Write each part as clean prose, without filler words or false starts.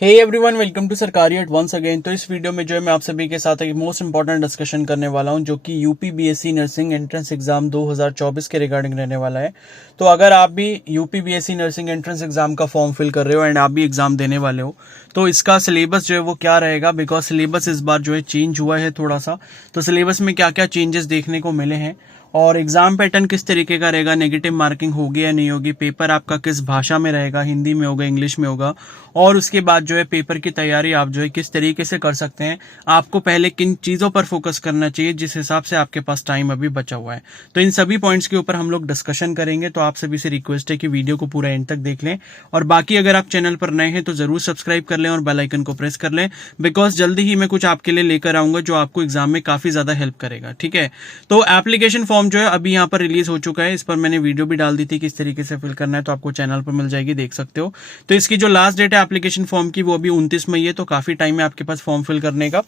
Hey everyone, welcome to सरकारी eight once again. तो इस वीडियो में जो है मैं आप सभी के साथ एक मोस्ट इंपॉर्टेंट डिस्कशन करने वाला हूं, जो कि UP BSc nursing entrance exam 2024 के रिगार्डिंग रहने वाला है। तो अगर आप भी UP BSc nursing entrance exam का फॉर्म फिल कर रहे हो एंड आप भी एग्जाम देने वाले हो, तो इसका सिलेबस जो है वो क्या रहेगा, बिकॉज सिलेबस इस बार जो है चेंज हुआ है थोड़ा सा। तो सिलेबस में क्या क्या चेंजेस देखने को मिले हैं और एग्जाम पैटर्न किस तरीके का रहेगा, नेगेटिव मार्किंग होगी या नहीं होगी, पेपर आपका किस भाषा में रहेगा, हिंदी में होगा, इंग्लिश में होगा, और उसके बाद जो है पेपर की तैयारी आप जो है किस तरीके से कर सकते हैं, आपको पहले किन चीजों पर फोकस करना चाहिए जिस हिसाब से आपके पास टाइम अभी बचा हुआ है। तो इन सभी पॉइंट्स के ऊपर हम लोग डिस्कशन करेंगे। तो आप सभी से रिक्वेस्ट है कि वीडियो को पूरा एंड तक देख लें, और बाकी अगर आप चैनल पर नए हैं तो जरूर सब्सक्राइब कर लें और बेल आइकन को प्रेस कर लें, बिकॉज जल्दी ही मैं कुछ आपके लिए लेकर आऊंगा जो आपको एग्जाम में काफी ज्यादा हेल्प करेगा। ठीक है, तो एप्लीकेशन फॉर्म जो है अभी यहाँ पर रिलीज हो चुका है। इस पर मैंने वीडियो भी डाल दी थी किस तरीके से फिल करना है, तो आपको चैनल पर मिल जाएगी, देख सकते हो। तो इसकी जो लास्ट डेट है एप्लीकेशन फॉर्म की वो अभी 29 मई है, तो काफी टाइम है आपके पास फॉर्म फिल करने का।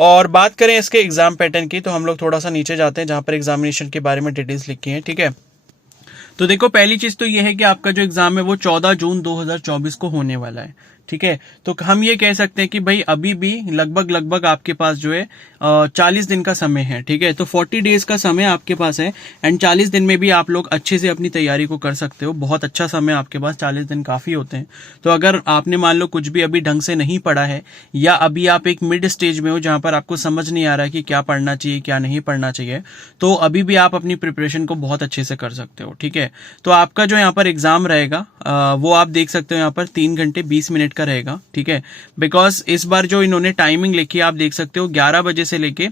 और बात करें इसके एग्जाम पैटर्न की, तो हम लोग थोड़ा सा नीचे जाते हैं जहां पर एग्जामिनेशन के बारे में डिटेल्स लिखी है। ठीक है, तो देखो पहली चीज तो ये है कि आपका जो एग्जाम है वो 14 जून 2024 को होने वाला है। ठीक है, तो हम ये कह सकते हैं कि भाई अभी भी लगभग आपके पास जो है 40 दिन का समय है। ठीक है, तो 40 डेज का समय आपके पास है एंड 40 दिन में भी आप लोग अच्छे से अपनी तैयारी को कर सकते हो। बहुत अच्छा समय आपके पास, 40 दिन काफी होते हैं। तो अगर आपने मान लो कुछ भी अभी ढंग से नहीं पढ़ा है, या अभी आप एक मिड स्टेज में हो जहां पर आपको समझ नहीं आ रहा है कि क्या पढ़ना चाहिए क्या नहीं पढ़ना चाहिए, तो अभी भी आप अपनी प्रिपरेशन को बहुत अच्छे से कर सकते हो। ठीक है, तो आपका जो यहाँ पर एग्जाम रहेगा वो आप देख सकते हो यहाँ पर 3 घंटे 20 मिनट का रहेगा। ठीक है, बिकॉज इस बार जो इन्होंने टाइमिंग लिखी है आप देख सकते हो 11 बजे से लेके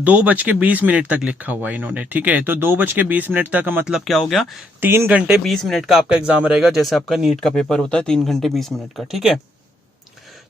2:20 तक लिखा हुआ है इन्होंने। ठीक है, तो 2:20 तक का मतलब क्या हो गया, 3 घंटे 20 मिनट का आपका एग्जाम रहेगा, जैसे आपका नीट का पेपर होता है 3 घंटे 20 मिनट का। ठीक है,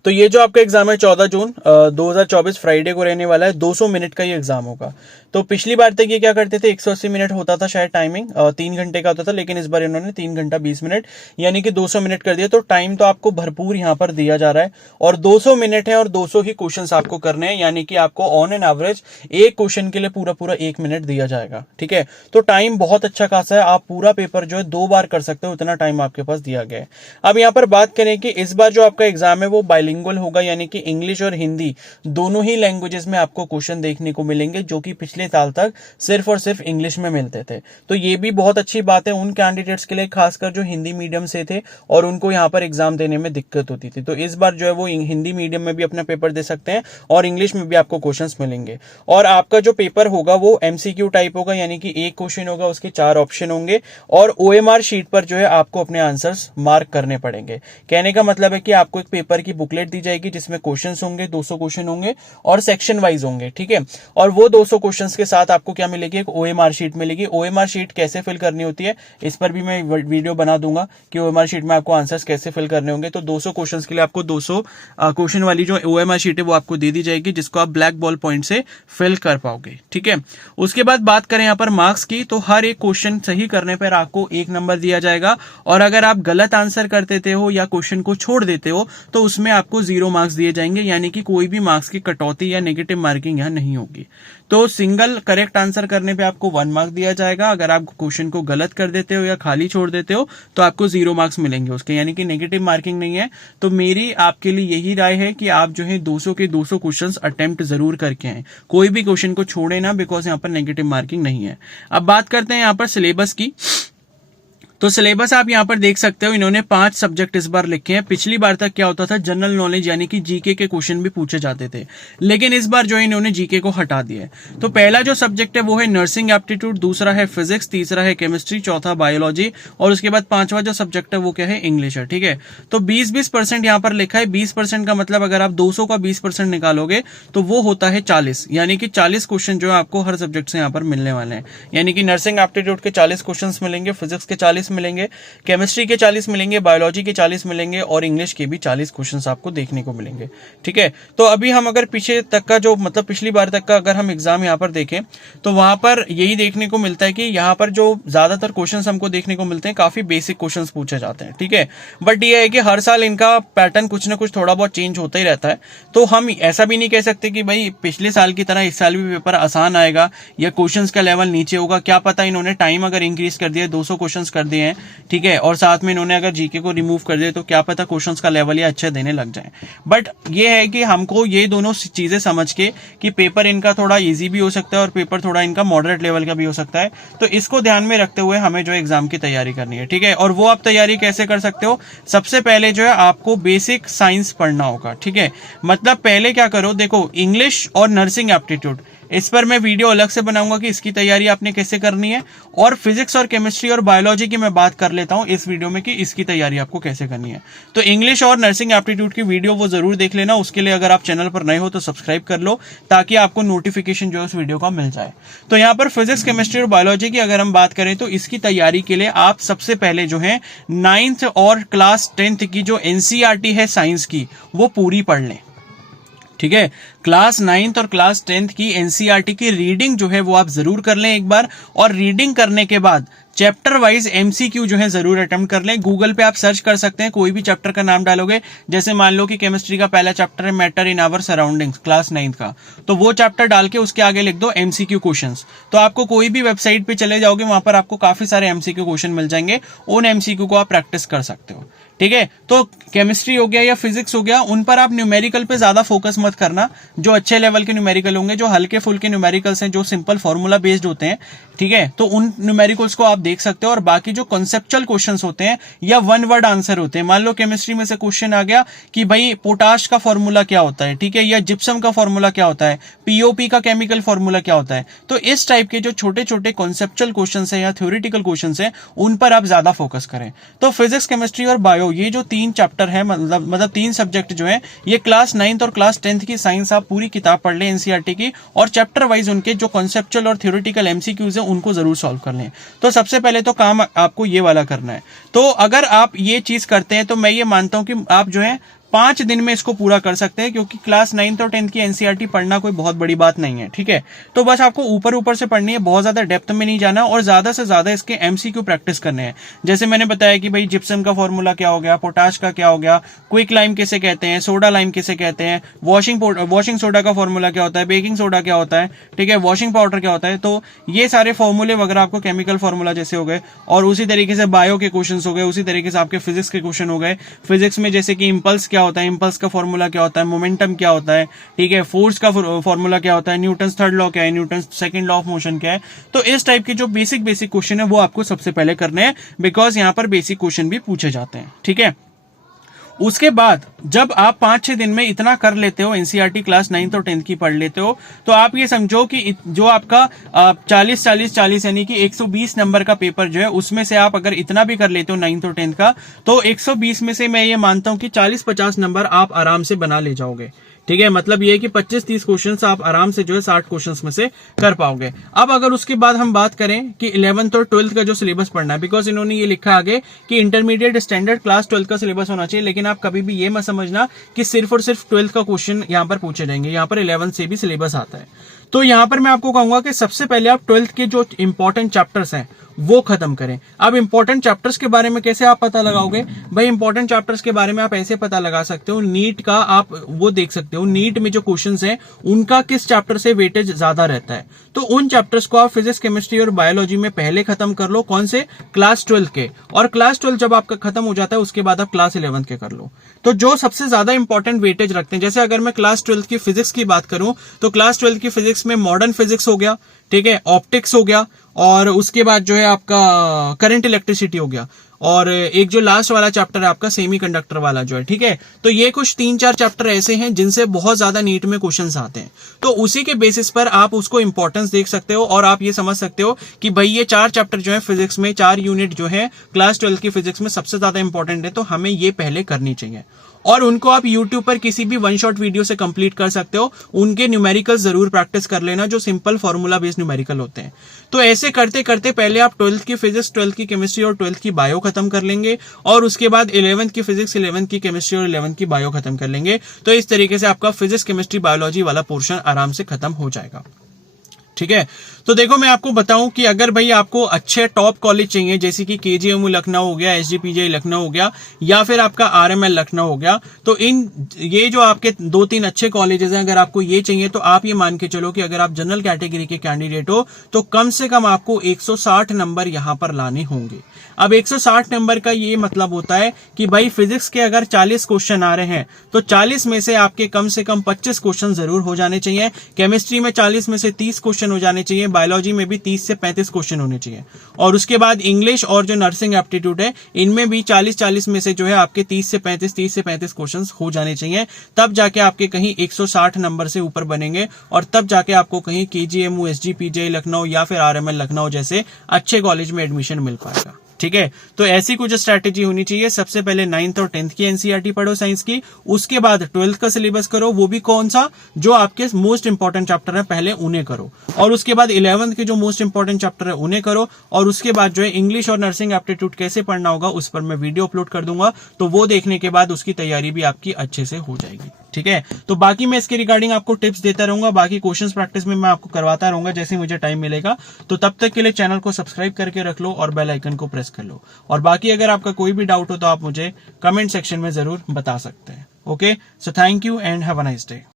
तो ये जो आपका एग्जाम है 14 जून 2024 फ्राइडे को रहने वाला है। 200 मिनट का ये एग्जाम होगा। तो पिछली बार तक ये क्या करते थे, 180 मिनट होता था शायद टाइमिंग, 3 घंटे का होता था, लेकिन इस बार इन्होंने 3 घंटा 20 मिनट यानी कि 200 मिनट कर दिया। तो टाइम तो आपको भरपूर यहाँ पर दिया जा रहा है, और 200 मिनट है और 200 ही क्वेश्चन आपको करने हैं, यानी कि आपको ऑन एन एवरेज एक क्वेश्चन के लिए पूरा 1 मिनट दिया जाएगा। ठीक है, तो टाइम बहुत अच्छा खासा है, आप पूरा पेपर जो है 2 बार कर सकते हो, उतना टाइम आपके पास दिया गया है। अब यहाँ पर बात करें कि इस बार जो आपका एग्जाम है वो बाइलिंगुअल होगा, यानी कि इंग्लिश और हिंदी दोनों ही लैंग्वेजेस में आपको क्वेश्चन देखने को मिलेंगे, जो कि पिछले साल तक सिर्फ और सिर्फ इंग्लिश में मिलते थे। तो ये भी बहुत अच्छी बात है उन कैंडिडेट्स के लिए, खासकर जो हिंदी मीडियम से थे और उनको यहाँ पर एग्जाम देने में दिक्कत होती थी। तो इस बार जो है वो हिंदी मीडियम में भी अपना पेपर दे सकते हैं और इंग्लिश में भी आपको क्वेश्चंस मिलेंगे। और आपका जो पेपर होगा वो एमसीक्यू टाइप होगा, यानी कि एक क्वेश्चन होगा, उसके 4 ऑप्शन होंगे, और ओएमआर शीट पर जो है आपको अपने आंसर्स मार्क करने पड़ेंगे। कहने का मतलब है कि आपको एक पेपर की बुकलेट दी जाएगी जिसमें क्वेश्चंस होंगे, 200 क्वेश्चन होंगे और सेक्शन वाइज होंगे। ठीक है, और वो 200 क्वेश्चंस के साथ आपको क्या मिलेगी, एक ओएमआर शीट मिलेगी। ओएमआर शीट कैसे फिल करनी होती है इस पर भी मैं वीडियो बना दूंगा कि ओएमआर शीट में आपको आंसर्स कैसे फिल करने होंगे। तो 200 क्वेश्चंस के लिए आपको 200 क्वेश्चन वाली जो ओएमआर शीट है वो आपको दे दी जाएगी, जिसको आप ब्लैक बॉल पॉइंट से फिल कर पाओगे। ठीक है, उसके बाद बात करें यहाँ पर मार्क्स की, तो हर एक क्वेश्चन सही करने पर आपको 1 नंबर दिया जाएगा, और अगर आप गलत आंसर कर देते हो या क्वेश्चन को छोड़ देते हो तो उसमें आपको 0 मार्क्स दिए जाएंगे, यानी कि कोई भी मार्क्स की कटौती या नेगेटिव मार्किंग यहां नहीं होगी। तो सिंगल करेक्ट आंसर करने पे आपको 1 मार्क दिया जाएगा, अगर आप क्वेश्चन को गलत कर देते हो या खाली छोड़ देते हो तो आपको 0 मार्क्स मिलेंगे उसके, यानी कि नेगेटिव मार्किंग नहीं है। तो मेरी आपके लिए यही राय है कि आप जो है 200 के 200 क्वेश्चंस अटेम्प्ट जरूर करके आए, कोई भी क्वेश्चन को छोड़े ना, बिकॉज यहाँ पर नेगेटिव मार्किंग नहीं है। अब बात करते हैं यहाँ पर सिलेबस की। तो सिलेबस आप यहाँ पर देख सकते हो, इन्होंने 5 सब्जेक्ट इस बार लिखे हैं। पिछली बार तक क्या होता था, जनरल नॉलेज यानी कि जीके के क्वेश्चन भी पूछे जाते थे, लेकिन इस बार जो है इन्होंने जीके को हटा दिया है। तो पहला जो सब्जेक्ट है वो है नर्सिंग एप्टीट्यूड, दूसरा है फिजिक्स, तीसरा है केमिस्ट्री, चौथा बायोलॉजी, और उसके बाद 5वां जो सब्जेक्ट है वो क्या है, इंग्लिश है। ठीक है, तो 20-20% यहाँ पर लिखा है। 20% का मतलब अगर आप 200 का 20% निकालोगे तो वो होता है 40, यानी कि 40 क्वेश्चन जो है आपको हर सब्जेक्ट से यहाँ पर मिलने वाले हैं। यानी कि नर्सिंग एप्टीट्यूड के 40 क्वेश्चन मिलेंगे, फिजिक्स के 40 मिलेंगे, केमिस्ट्री के 40 मिलेंगे, बायोलॉजी के 40 मिलेंगे, और इंग्लिश के भी 40 क्वेश्चंस आपको देखने को मिलेंगे। ठीक है, तो अभी हम अगर पीछे तक का जो मतलब पिछली बार तक का अगर हम एग्जाम यहाँ पर देखें तो वहां पर यही देखने को मिलता है कि यहाँ पर जो ज्यादातर क्वेश्चंस हमको देखने को मिलते हैं काफी बेसिक क्वेश्चंस पूछे जाते हैं। ठीक है, बट ये है कि हर साल इनका पैटर्न कुछ ना कुछ थोड़ा बहुत चेंज होता ही रहता है। तो हम ऐसा भी नहीं कह सकते कि भाई पिछले साल की तरह इस साल भी पेपर आसान आएगा या क्वेश्चंस का लेवल नीचे होगा। क्या पता इन्होंने टाइम अगर इंक्रीज कर दिया, 200 क्वेश्चंस कर दिए हैं, ठीक है, और साथ में इन्होंने अगर जीके को रिमूव कर दे तो क्या पता क्वेश्चंस का लेवल ये अच्छे देने लग जाए। बट ये है कि हमको ये दोनों चीजें समझ के कि पेपर इनका थोड़ा इजी भी हो सकता है और पेपर थोड़ा इनका मॉडरेट लेवल का भी हो सकता है, तो इसको ध्यान में रखते हुए हमें जो एग्जाम की तैयारी करनी है, ठीक है। और वो आप तैयारी कैसे कर सकते हो, सबसे पहले जो है आपको बेसिक साइंस पढ़ना होगा, ठीक है। मतलब पहले क्या करो, देखो इंग्लिश और नर्सिंग एप्टीट्यूड, इस पर मैं वीडियो अलग से बनाऊंगा कि इसकी तैयारी आपने कैसे करनी है, और फिजिक्स और केमिस्ट्री और बायोलॉजी की मैं बात कर लेता हूं इस वीडियो में कि इसकी तैयारी आपको कैसे करनी है। तो इंग्लिश और नर्सिंग एप्टीट्यूड की वीडियो वो जरूर देख लेना। उसके लिए अगर आप चैनल पर नए हो तो सब्सक्राइब कर लो ताकि आपको नोटिफिकेशन जो है उस वीडियो का मिल जाए। तो यहाँ पर फिजिक्स, केमिस्ट्री और बायोलॉजी की अगर हम बात करें तो इसकी तैयारी के लिए आप सबसे पहले जो है 9th और क्लास 10th की जो एनसीईआरटी है साइंस की वो पूरी पढ़ लें, ठीक है। क्लास 9th और क्लास 10th की एनसीईआरटी की रीडिंग जो है वो आप जरूर कर लें एक बार, और रीडिंग करने के बाद चैप्टर वाइज एमसीक्यू जो है जरूर अटेम्प्ट कर लें। गूगल पे आप सर्च कर सकते हैं, कोई भी चैप्टर का नाम डालोगे, जैसे मान लो कि केमिस्ट्री का पहला चैप्टर है matter in our surroundings class 9th का, तो वो चैप्टर डाल के उसके आगे लिख दो एमसीक्यू क्वेश्चंस, तो आपको कोई भी वेबसाइट पे चले जाओगे वहां पर आपको काफी सारे एमसीक्यू क्वेश्चन मिल जाएंगे, उन एमसीक्यू को आप प्रैक्टिस कर सकते हो, ठीक है। तो केमिस्ट्री हो गया या फिजिक्स हो गया, उन पर आप न्यूमेरिकल पे ज्यादा फोकस मत करना, जो अच्छे लेवल के न्यूमेरिकल होंगे, जो हल्के फुल्के न्यूमेरिकल्स हैं, जो सिंपल फॉर्मूला बेस्ड होते हैं, ठीक है, तो उन न्यूमेरिकल्स को आप देख सकते हो। और बाकी जो कॉन्सेप्चुअल क्वेश्चंस होते हैं या वन वर्ड आंसर होते हैं, मान लो केमिस्ट्री में से क्वेश्चन आ गया कि भाई पोटाश का फॉर्मूला क्या होता है, ठीक है, या जिप्सम का फॉर्मूला क्या होता है, पीओपी का केमिकल फॉर्मूला क्या होता है, तो इस टाइप के जो छोटे छोटे कॉन्सेप्चुअल क्वेश्चंस है या थ्योरेटिकल क्वेश्चंस है उन पर आप ज्यादा फोकस करें। तो फिजिक्स, केमिस्ट्री और बायो, ये जो 3 चैप्टर है, मतलब 3 सब्जेक्ट जो है, ये क्लास 9th और क्लास 10th की साइंस आप पूरी किताब पढ़ लें एनसीईआरटी की, और चैप्टर वाइज उनके जो कॉन्सेप्चुअल और थ्योरेटिकल एमसीक्यूज है उनको जरूर सॉल्व कर लें। तो सबसे पहले तो काम आपको ये वाला करना है। तो अगर आप ये चीज करते हैं तो मैं ये मानता हूं कि आप जो है 5 दिन में इसको पूरा कर सकते हैं, क्योंकि क्लास 9th और 10th की एनसीईआरटी पढ़ना कोई बहुत बड़ी बात नहीं है, ठीक है। तो बस आपको ऊपर ऊपर से पढ़नी है, बहुत ज्यादा डेप्थ में नहीं जाना, और ज्यादा से ज्यादा इसके एमसीक्यू प्रैक्टिस करने हैं। जैसे मैंने बताया कि भाई जिप्सम का फॉर्मूला क्या हो गया, पोटाश का क्या हो गया, क्विक लाइम किसे कहते हैं, सोडा लाइम किसे कहते हैं, वॉशिंग सोडा का फॉर्मूला क्या होता है, बेकिंग सोडा क्या होता है, ठीक है, वॉशिंग पाउडर क्या होता है, तो ये सारे फॉर्मूले वगैरह आपको केमिकल फॉर्मूला जैसे हो गए, और उसी तरीके से बायो के क्वेश्चन हो गए, उसी तरीके से आपके फिजिक्स के क्वेश्चन हो गए। फिजिक्स में जैसे कि इंपल्स क्या होता है, इंपल्स का फॉर्मूला क्या होता है, मोमेंटम क्या होता है, ठीक है, फोर्स का फॉर्मूला क्या होता है, न्यूटन्स थर्ड लॉ क्या है, Newton's second law of motion क्या है। तो इस टाइप के जो बेसिक क्वेश्चन है वो आपको सबसे पहले करने हैं, बिकॉज यहां पर बेसिक क्वेश्चन भी पूछे जाते हैं, ठीक है। उसके बाद जब आप 5-6 दिन में इतना कर लेते हो, एनसीईआरटी क्लास 9th और 10th की पढ़ लेते हो, तो आप ये समझो कि जो आपका 40-40-40 यानी कि 120 नंबर का पेपर जो है, उसमें से आप अगर इतना भी कर लेते हो 9th और 10th का, तो 120 में से मैं ये मानता हूं कि 40-50 नंबर आप आराम से बना ले जाओगे, ठीक है। मतलब ये कि 25-30 क्वेश्चन आप आराम से जो है 60 क्वेश्चन में से कर पाओगे। अब अगर उसके बाद हम बात करें कि 11th और 12th का जो सिलेबस पढ़ना है, बिकॉज इन्होंने ये लिखा आगे कि इंटरमीडिएट स्टैंडर्ड क्लास 12th का सिलेबस होना चाहिए, लेकिन आप कभी भी ये मत समझना कि सिर्फ और सिर्फ 12th का क्वेश्चन यहाँ पर पूछे जाएंगे, यहाँ पर 11th से भी सिलेबस आता है। तो यहाँ पर मैं आपको कहूंगा कि सबसे पहले आप 12th के जो इंपॉर्टेंट चैप्टर्स हैं वो खत्म करें। अब इंपॉर्टेंट चैप्टर्स के बारे में कैसे आप पता लगाओगे भाई, इंपॉर्टेंट चैप्टर्स के बारे में आप ऐसे पता लगा सकते हो, नीट का आप वो देख सकते हो, नीट में जो क्वेश्चंस हैं उनका किस चैप्टर से वेटेज ज्यादा रहता है, तो उन चैप्टर्स को आप फिजिक्स, केमिस्ट्री और बायोलॉजी में पहले खत्म कर लो। कौन से? क्लास 12 के। और क्लास 12 जब आपका खत्म हो जाता है उसके बाद आप क्लास 11 के कर लो। तो जो सबसे ज्यादा इंपॉर्टेंट वेटेज रखते हैं, जैसे अगर मैं क्लास 12 की फिजिक्स की बात करूं तो क्लास 12 की फिजिक्स में मॉडर्न फिजिक्स हो गया, ठीक है, ऑप्टिक्स हो गया, और उसके बाद जो है आपका करंट इलेक्ट्रिसिटी हो गया, और एक जो लास्ट वाला चैप्टर है आपका सेमीकंडक्टर वाला जो है, ठीक है। तो ये कुछ 3-4 चैप्टर ऐसे हैं जिनसे बहुत ज्यादा नीट में क्वेश्चंस आते हैं, तो उसी के बेसिस पर आप उसको इंपॉर्टेंस देख सकते हो और आप ये समझ सकते हो कि भाई ये 4 चैप्टर जो है फिजिक्स में, 4 यूनिट जो है क्लास 12 की फिजिक्स में सबसे ज्यादा इंपॉर्टेंट है, तो हमें ये पहले करनी चाहिए। और उनको आप YouTube पर किसी भी वन शॉट वीडियो से कंप्लीट कर सकते हो। उनके न्यूमेरिकल जरूर प्रैक्टिस कर लेना जो सिंपल फॉर्मूला बेस्ड न्यूमेरिकल होते हैं। तो ऐसे करते करते पहले आप 12th की फिजिक्स, 12th की केमिस्ट्री और 12th की बायो खत्म कर लेंगे, और उसके बाद 11th की फिजिक्स, 11th की केमिस्ट्री और 11th की बायो खत्म कर लेंगे। तो इस तरीके से आपका फिजिक्स, केमिस्ट्री, बायोलॉजी वाला पोर्शन आराम से खत्म हो जाएगा। ठीक है। तो देखो मैं आपको बताऊं कि अगर भाई आपको अच्छे टॉप कॉलेज चाहिए, जैसे कि केजीएमयू लखनऊ हो गया, एसजीपीजीआई लखनऊ हो गया, या फिर आपका आरएमएल लखनऊ हो गया, तो ये जो आपके 2-3 अच्छे कॉलेजेस हैं, अगर आपको ये चाहिए तो आप ये मान के चलो कि अगर आप जनरल कैटेगरी के कैंडिडेट हो तो कम से कम आपको 160 नंबर यहां पर लाने होंगे। अब 160 नंबर का ये मतलब होता है कि भाई फिजिक्स के अगर 40 क्वेश्चन आ रहे हैं तो 40 में से आपके कम से कम 25 क्वेश्चन जरूर हो जाने चाहिए, केमिस्ट्री में 40 में से 30 क्वेश्चन हो जाने चाहिए, बायोलॉजी में भी 30 से 35 क्वेश्चन होने चाहिए, और उसके बाद इंग्लिश और जो नर्सिंग एप्टीट्यूड है इनमें भी 40-40 में से जो है आपके 30 से 35 क्वेश्चन हो जाने चाहिए। तब जाके आपके कहीं 160 नंबर से ऊपर बनेंगे और तब जाके आपको कहीं केजीएमयू, एसजीपीजीआई लखनऊ या फिर आरएमएल लखनऊ जैसे अच्छे कॉलेज में एडमिशन मिल पाएगा। ठीक है, तो ऐसी कुछ स्ट्रैटेजी होनी चाहिए। सबसे पहले 9th और 10th की एनसीईआरटी पढ़ो साइंस की, उसके बाद 12th का सिलेबस करो, वो भी कौन सा, जो आपके मोस्ट इंपॉर्टेंट चैप्टर है पहले उन्हें करो, और उसके बाद 11th के जो मोस्ट इंपॉर्टेंट चैप्टर है उन्हें करो, और उसके बाद जो है इंग्लिश और नर्सिंग एप्टीट्यूड कैसे पढ़ना होगा उस पर मैं वीडियो अपलोड कर दूंगा, तो वो देखने के बाद उसकी तैयारी भी आपकी अच्छे से हो जाएगी। ठीक है, तो बाकी मैं इसके रिगार्डिंग आपको टिप्स देता रहूंगा, बाकी क्वेश्चंस प्रैक्टिस में मैं आपको करवाता रहूंगा जैसे मुझे टाइम मिलेगा। तो तब तक के लिए चैनल को सब्सक्राइब करके रख लो और बेल आइकन को प्रेस कर लो, और बाकी अगर आपका कोई भी डाउट हो तो आप मुझे कमेंट सेक्शन में जरूर बता सकते हैं। Okay, so thank you and have a nice day.